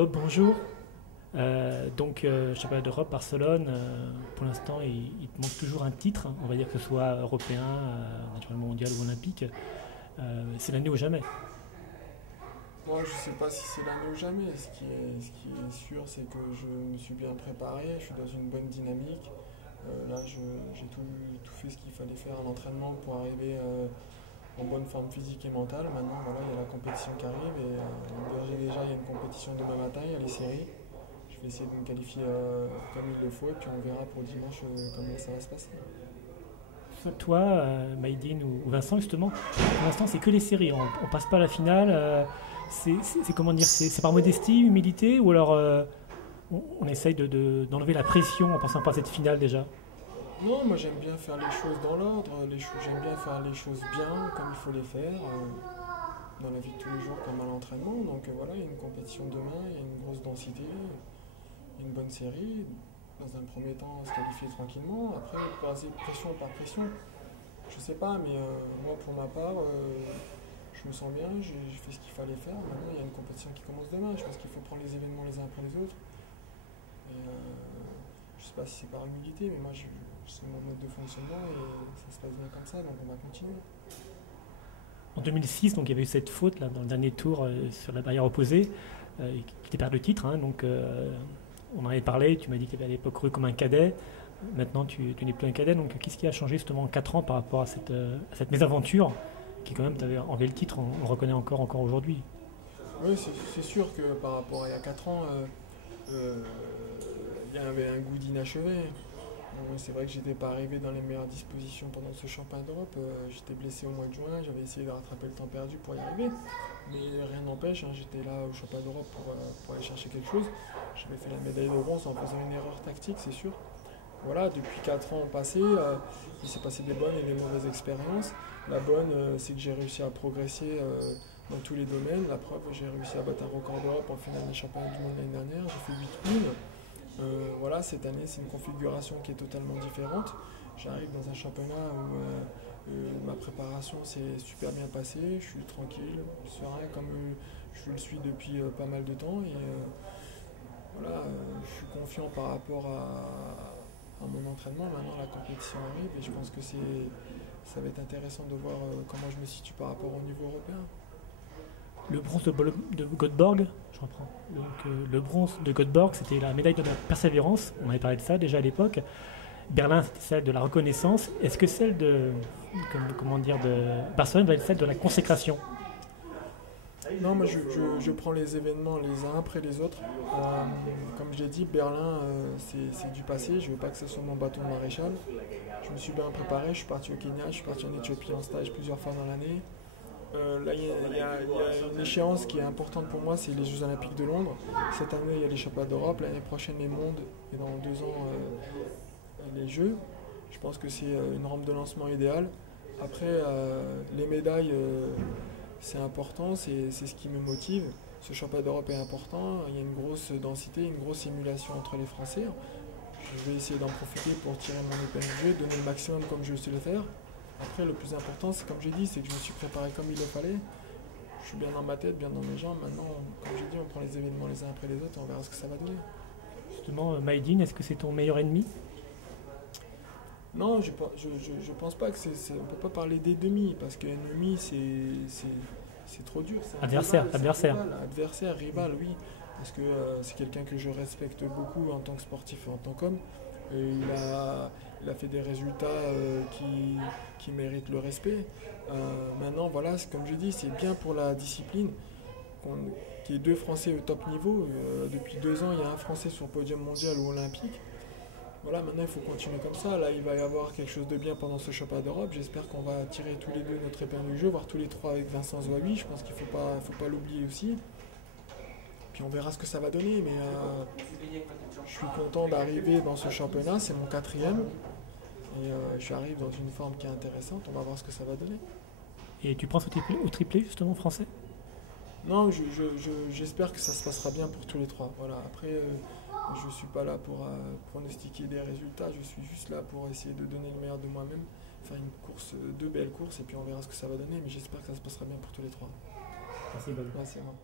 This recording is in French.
Bob, bonjour. Championnat d'Europe, Barcelone, pour l'instant, il te manque toujours un titre, hein. On va dire que ce soit européen, naturellement mondial ou olympique. C'est l'année ou jamais. Moi, je sais pas si c'est l'année ou jamais. Ce qui est sûr, c'est que je me suis bien préparé, je suis dans une bonne dynamique. J'ai tout fait ce qu'il fallait faire à l'entraînement pour arriver en bonne forme physique et mentale. Maintenant, voilà, il y a la compétition qui arrive et déjà, il y a une compétition demain matin, il y a les séries. Je vais essayer de me qualifier comme il le faut et puis on verra pour dimanche comment ça va se passer. Toi, Maïdine ou Vincent, justement, pour l'instant, c'est que les séries. On passe pas à la finale. C'est comment dire, c'est par modestie, humilité, ou alors on essaye d'enlever la pression en passant par cette finale déjà. Non, moi j'aime bien faire les choses dans l'ordre, j'aime bien faire les choses bien, comme il faut les faire, dans la vie de tous les jours comme à l'entraînement. Donc voilà, il y a une compétition demain, il y a une grosse densité, une bonne série. Dans un premier temps, se qualifier tranquillement. Après, passer pression par pression, je sais pas, mais moi pour ma part, je me sens bien, j'ai fait ce qu'il fallait faire. Maintenant, il y a une compétition qui commence demain. Je pense qu'il faut prendre les événements les uns après les autres. Et, je sais pas si c'est par humilité, mais moi, c'est mon mode de fonctionnement et ça se passe bien comme ça, donc on va continuer. En 2006, donc il y avait eu cette faute là dans le dernier tour sur la barrière opposée, qui était perdre le titre, hein. On en avait parlé. Tu m'as dit que tu avais à l'époque cru comme un cadet. Maintenant, tu n'es plus un cadet. Donc, qu'est-ce qui a changé justement en 4 ans par rapport à cette mésaventure qui, quand même, t'avait enlevé le titre, on le reconnaît encore aujourd'hui. Oui, c'est sûr que par rapport à il y a 4 ans, euh, il y avait un goût d'inachevé. C'est vrai que j'étais pas arrivé dans les meilleures dispositions pendant ce championnat d'Europe. J'étais blessé au mois de juin, j'avais essayé de rattraper le temps perdu pour y arriver. Mais rien n'empêche, hein, j'étais là au championnat d'Europe pour aller chercher quelque chose. J'avais fait la médaille de bronze en faisant une erreur tactique, c'est sûr. Voilà, depuis 4 ans passés, il s'est passé des bonnes et des mauvaises expériences. La bonne, c'est que j'ai réussi à progresser dans tous les domaines. La preuve, j'ai réussi à battre un record d'Europe en finale des championnats du monde l'année dernière. J'ai fait 8 1. Voilà, cette année, c'est une configuration qui est totalement différente. J'arrive dans un championnat où ma préparation s'est super bien passée. Je suis tranquille, serein, comme je le suis depuis pas mal de temps. Et voilà, je suis confiant par rapport à mon entraînement. Maintenant, la compétition arrive et je pense que ça va être intéressant de voir comment je me situe par rapport au niveau européen. Le bronze de Göteborg, je reprends. Le bronze de Göteborg, c'était la médaille de la persévérance. On avait parlé de ça déjà à l'époque. Berlin, c'était celle de la reconnaissance. Est-ce que celle comment dire, de Barcelone va être celle de la consécration? Non, moi je prends les événements les uns après les autres. Comme je l'ai dit, Berlin, c'est du passé. Je ne veux pas que ce soit mon bâton de maréchal. Je me suis bien préparé. Je suis parti au Kenya, je suis parti en Éthiopie en stage plusieurs fois dans l'année. Là, il y a une échéance qui est importante pour moi, c'est les Jeux Olympiques de Londres. Cette année, il y a les Championnats d'Europe. L'année prochaine, les Mondes. Et dans 2 ans, les Jeux. Je pense que c'est une rampe de lancement idéale. Après, les médailles, c'est important, c'est ce qui me motive. Ce championnat d'Europe est important, il y a une grosse densité, une grosse émulation entre les Français. Je vais essayer d'en profiter pour tirer mon épingle du jeu, donner le maximum comme je sais le faire. Après, le plus important, c'est comme j'ai dit, c'est que je me suis préparé comme il le fallait. Je suis bien dans ma tête, bien dans mes jambes. Maintenant, comme j'ai dit, on prend les événements les uns après les autres et on verra ce que ça va donner. Justement, Maïdine, est-ce que c'est ton meilleur ennemi? Non, je pense pas que on peut pas parler d'ennemi parce qu'ennemi c'est trop dur. C'est un Adversaire, rival, adversaire. adversaire, rival, oui. Parce que c'est quelqu'un que je respecte beaucoup en tant que sportif et en tant qu'homme. Et il a fait des résultats qui méritent le respect. Maintenant, voilà, comme je dis, c'est bien pour la discipline qu'il y ait deux Français au top niveau. Depuis 2 ans, il y a un Français sur le podium mondial ou olympique. Voilà, maintenant il faut continuer comme ça. Là, il va y avoir quelque chose de bien pendant ce championnat d'Europe. J'espère qu'on va tirer tous les deux notre épingle du jeu, voire tous les trois avec Vincent Zouabi. Je pense qu'il faut pas l'oublier aussi. Puis on verra ce que ça va donner. Mais je suis content d'arriver dans ce championnat. C'est mon quatrième. Et j'arrive dans une forme qui est intéressante. On va voir ce que ça va donner. Et tu penses au triplé justement français? Non, j'espère que ça se passera bien pour tous les trois. Voilà. Après, je ne suis pas là pour pronostiquer des résultats. Je suis juste là pour essayer de donner le meilleur de moi-même. Faire une course, 2 belles courses, et puis on verra ce que ça va donner. Mais j'espère que ça se passera bien pour tous les trois. Merci, Bob. Merci à moi.